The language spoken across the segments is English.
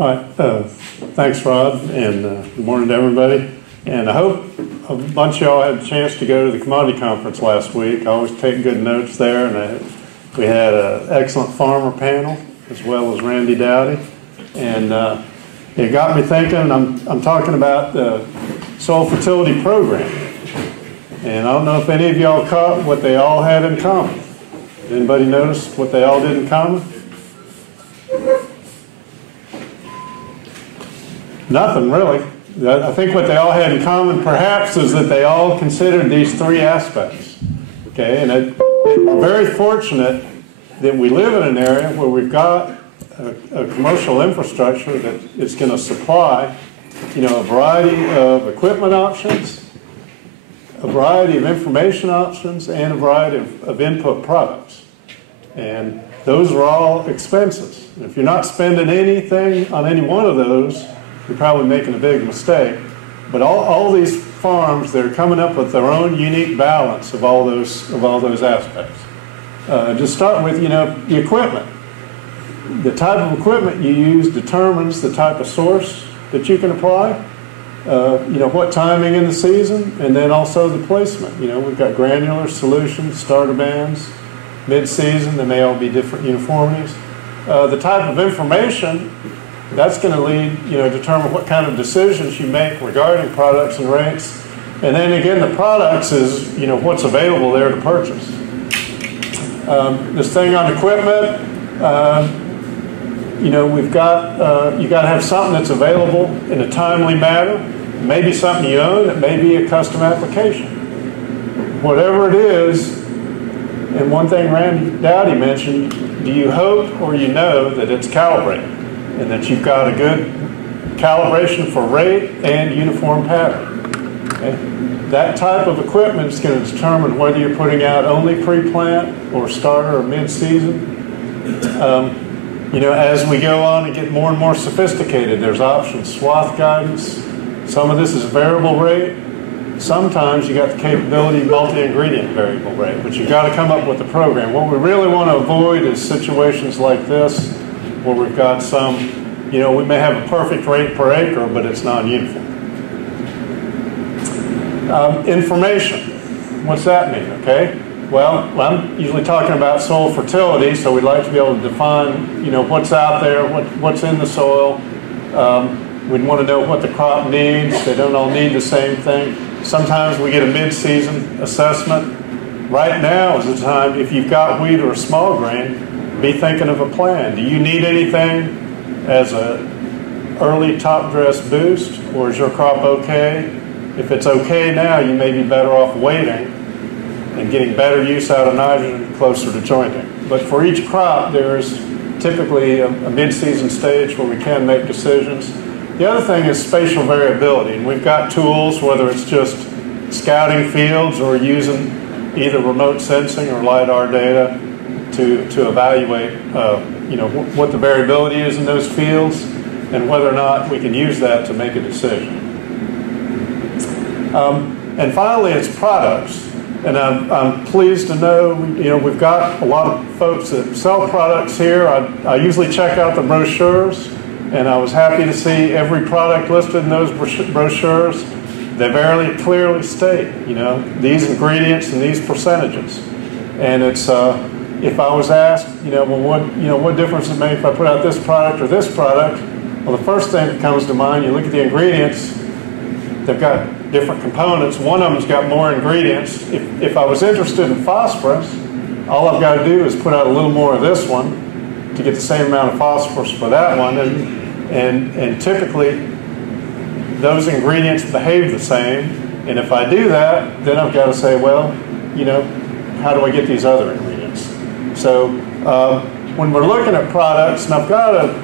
All right, thanks, Rod, and good morning to everybody. And I hope a bunch of y'all had a chance to go to the commodity conference last week. I always take good notes there, and we had an excellent farmer panel as well as Randy Dowdy. And it got me thinking. I'm talking about the soil fertility program, and I don't know if any of y'all caught what they all had in common. Anybody notice what they all did in common? Nothing, really. I think what they all had in common, perhaps, is that they all considered these three aspects. Okay, and we're very fortunate that we live in an area where we've got a commercial infrastructure that is going to supply, a variety of equipment options, a variety of information options, and a variety of input products. And those are all expenses. If you're not spending anything on any one of those, you're probably making a big mistake. But all these farms, they're coming up with their own unique balance of all those aspects. Just start with, the equipment. The type of equipment you use determines the type of source that you can apply, what timing in the season, and then also the placement. We've got granular, solution, starter bands, mid-season. They may all be different uniformities. The type of information, that's going to determine what kind of decisions you make regarding products and rates. And then again, the products is, what's available there to purchase. This thing on equipment, we've got, you got to have something that's available in a timely manner. It may be something you own, it may be a custom application. Whatever it is, and one thing Randy Dowdy mentioned, do you hope or you know that it's calibrated? And that you've got a good calibration for rate and uniform pattern. Okay? That type of equipment is going to determine whether you're putting out only pre-plant or starter or mid-season. As we go on and get more and more sophisticated, there's options, swath guidance. Some of this is variable rate. Sometimes you got the capability of multi-ingredient variable rate, but you've got to come up with a program. What we really want to avoid is situations like this, where we've got some, we may have a perfect rate per acre, but it's non-uniform. Information, what's that mean, okay? Well, I'm usually talking about soil fertility, so we'd like to be able to define, what's out there, what's in the soil. We'd want to know what the crop needs. They don't all need the same thing. Sometimes we get a mid-season assessment. Right now is the time, if you've got wheat or a small grain, be thinking of a plan. Do you need anything as an early top dress boost, or is your crop okay? If it's okay now, you may be better off waiting and getting better use out of nitrogen closer to jointing. But for each crop, there's typically a mid-season stage where we can make decisions. The other thing is spatial variability, and we've got tools, whether it's just scouting fields or using either remote sensing or LiDAR data to evaluate, what the variability is in those fields and whether or not we can use that to make a decision. And finally, it's products. And I'm pleased to know, we've got a lot of folks that sell products here. I usually check out the brochures, and I was happy to see every product listed in those brochures. They very clearly state, these ingredients and these percentages. And it's, if I was asked, what difference does it make if I put out this product or this product? Well, the first thing that comes to mind, you look at the ingredients, they've got different components. One of them's got more ingredients. If I was interested in phosphorus, all I've got to do is put out a little more of this one to get the same amount of phosphorus for that one. And typically, those ingredients behave the same. And if I do that, then I've got to say, well, how do I get these other ingredients? So when we're looking at products, and I've got a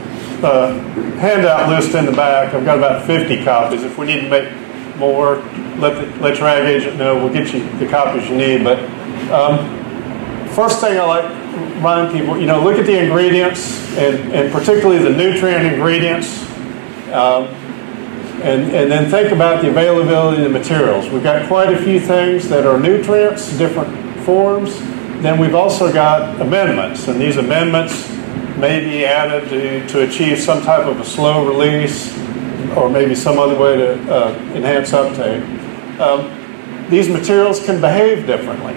handout list in the back. I've got about 50 copies. If we need to make more, let your ag agent know. We'll get you the copies you need. But first thing I like to remind people, look at the ingredients, and particularly the nutrient ingredients, and then think about the availability of the materials. We've got quite a few things that are nutrients, different forms. Then we've also got amendments, and these amendments may be added to achieve some type of a slow release, or maybe some other way to enhance uptake. These materials can behave differently.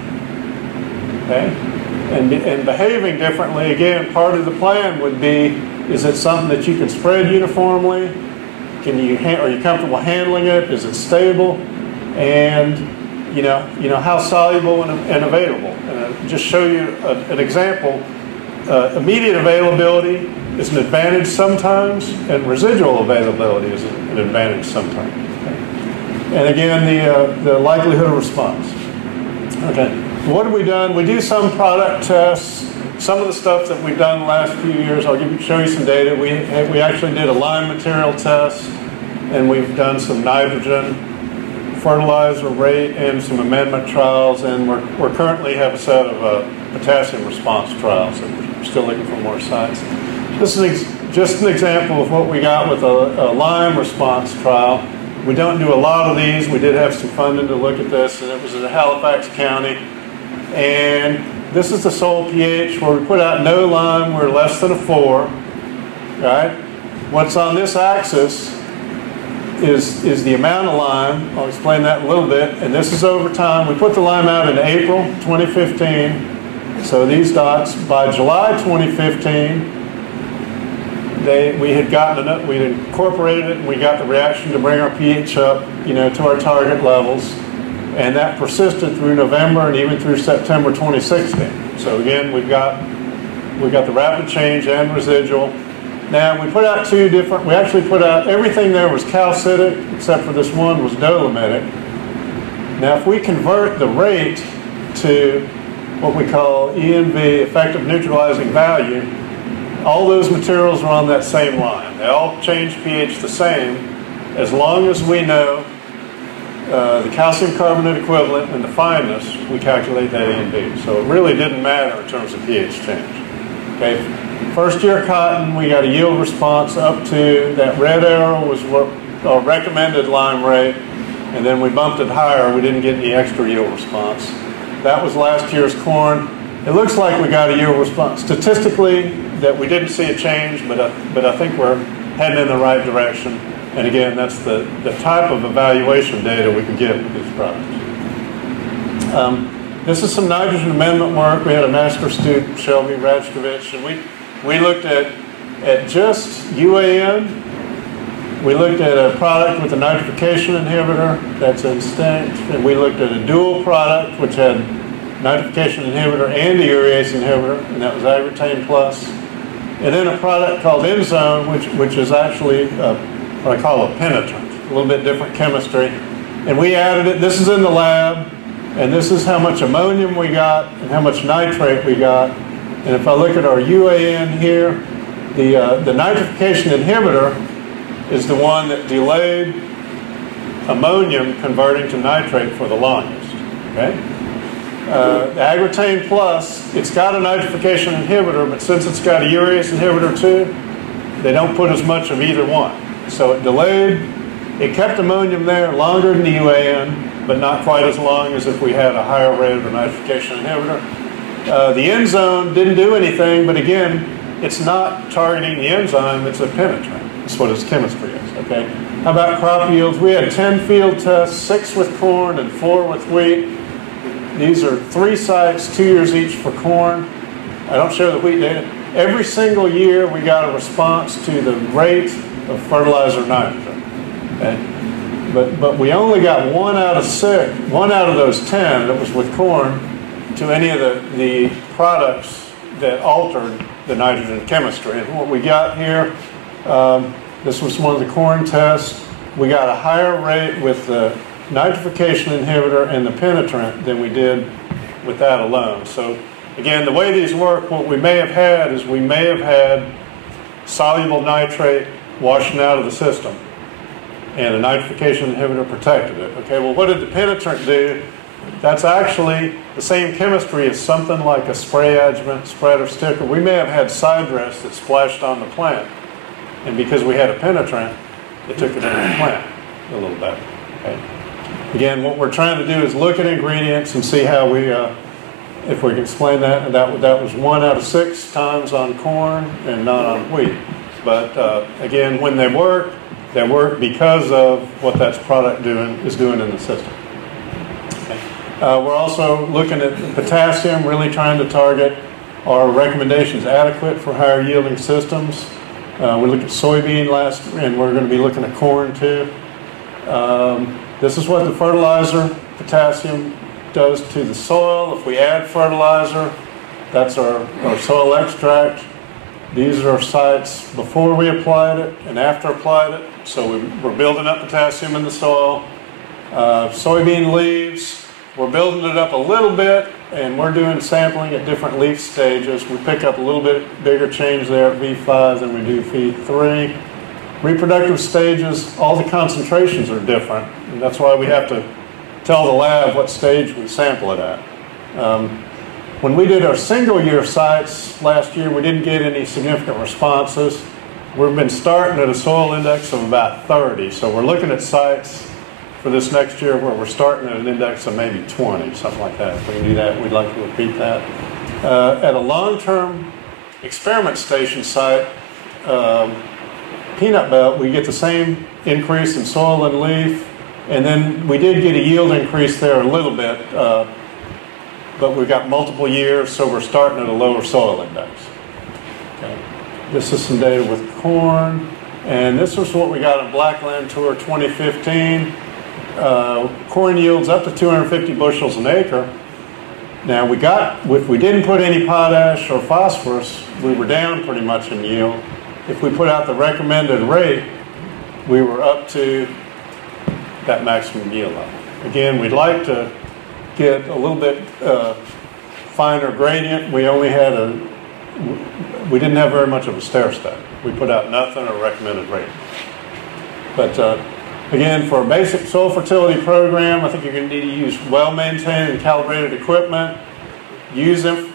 Okay? And behaving differently, again, part of the plan would be, is it something that you can spread uniformly? Are you comfortable handling it? Is it stable? And how soluble and available. And just show you an example. Immediate availability is an advantage sometimes, and residual availability is an advantage sometimes. Okay. And again, the likelihood of response. Okay. What have we done? We do some product tests. Some of the stuff that we've done the last few years, I'll show you some data. We actually did a lime material test, and we've done some nitrogen fertilizer rate and some amendment trials, and we're currently have a set of potassium response trials, and we're still looking for more sites. This is just an example of what we got with a lime response trial. We don't do a lot of these. We did have some funding to look at this, and it was in Halifax County. And this is the soil pH where we put out no lime, we're less than a 4. Right? What's on this axis is the amount of lime. I'll explain that in a little bit. And this is over time. We put the lime out in April 2015. So these dots, by July 2015, we had incorporated it, and we got the reaction to bring our pH up, to our target levels. And that persisted through November and even through September 2016. So again, we've got the rapid change and residual. Now we put out we actually put out, everything there was calcitic, except for this one was dolomitic. Now if we convert the rate to what we call ENV, effective neutralizing value, all those materials are on that same line. They all change pH the same, as long as we know the calcium carbonate equivalent and the fineness, we calculate that ENV. So it really didn't matter in terms of pH change. Okay. First year cotton, we got a yield response up to, that red arrow was what our recommended lime rate, and then we bumped it higher. We didn't get any extra yield response. That was last year's corn. It looks like we got a yield response. Statistically, that we didn't see a change, but I think we're heading in the right direction. And again, that's the type of evaluation data we can get with these products. This is some nitrogen amendment work. We had a master student, Shelby Radkovich, and we looked at just UAN. We looked at a product with a nitrification inhibitor, that's Instinct, and we looked at a dual product which had nitrification inhibitor and a urease inhibitor, and that was Agritane Plus. And then a product called Enzone, which is actually what I call a penetrant, a little bit different chemistry. And we added it. This is in the lab, and this is how much ammonium we got and how much nitrate we got. And if I look at our UAN here, the nitrification inhibitor is the one that delayed ammonium converting to nitrate for the longest. Okay? The Agritane Plus, it's got a nitrification inhibitor, but since it's got a urease inhibitor too, they don't put as much of either one. So it kept ammonium there longer than the UAN, but not quite as long as if we had a higher rate of a nitrification inhibitor. The Enzone didn't do anything, but again, it's not targeting the enzyme, it's a penetrant. That's what its chemistry is, okay? How about crop yields? We had 10 field tests, 6 with corn and 4 with wheat. These are 3 sites, 2 years each for corn. I don't show the wheat data. Every single year we got a response to the rate of fertilizer nitrogen. Okay? But we only got 1 out of 6, 1 out of those 10 that was with corn to any of the products that altered the nitrogen chemistry. And what we got here, this was one of the corn tests. We got a higher rate with the nitrification inhibitor and the penetrant than we did with that alone. So again, the way these work, what we may have had is we may have had soluble nitrate washing out of the system, and a nitrification inhibitor protected it. Okay, well, what did the penetrant do? That's actually the same chemistry as something like a spray adjuvant, spread, or sticker. We may have had side dress that splashed on the plant, and because we had a penetrant, it took it into the plant a little better. Okay. Again, what we're trying to do is look at ingredients and see how we if we can explain that. And that was 1 out of 6 times on corn and not on wheat. But again, when they work because of what that product is doing in the system. Okay. We're also looking at potassium, really trying to target our recommendations adequate for higher yielding systems. We looked at soybean and we're going to be looking at corn too. This is what the fertilizer potassium does to the soil. If we add fertilizer, that's our soil extract. These are our sites before we applied it and after applied it. So we're building up potassium in the soil. Soybean leaves, we're building it up a little bit, and we're doing sampling at different leaf stages. We pick up a little bit bigger change there at V5 than we do V3. Reproductive stages, all the concentrations are different, and that's why we have to tell the lab what stage we sample it at. When we did our single year sites last year, we didn't get any significant responses. We've been starting at a soil index of about 30, so we're looking at sites for this next year where we're starting at an index of maybe 20, something like that. If we can do that, we'd like to repeat that. At a long-term experiment station site, peanut belt, we get the same increase in soil and leaf, and then we did get a yield increase there a little bit, but we've got multiple years, so we're starting at a lower soil index. Okay. This is some data with corn, and this was what we got on Blackland Tour 2015. Corn yields up to 250 bushels an acre. Now if we didn't put any potash or phosphorus, we were down pretty much in yield. If we put out the recommended rate, we were up to that maximum yield level. Again, we'd like to get a little bit finer gradient. We didn't have very much of a stair step. We put out nothing or recommended rate. But again, for a basic soil fertility program, I think you're going to need to use well-maintained and calibrated equipment,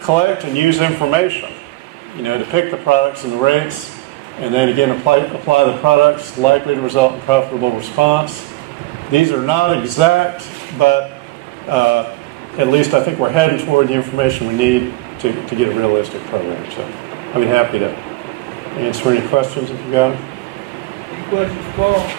collect and use information, to pick the products and the rates, and then again apply the products likely to result in profitable response. These are not exact, but at least I think we're heading toward the information we need to get a realistic program. So I'd be happy to answer any questions if you got them. Any questions, Paul?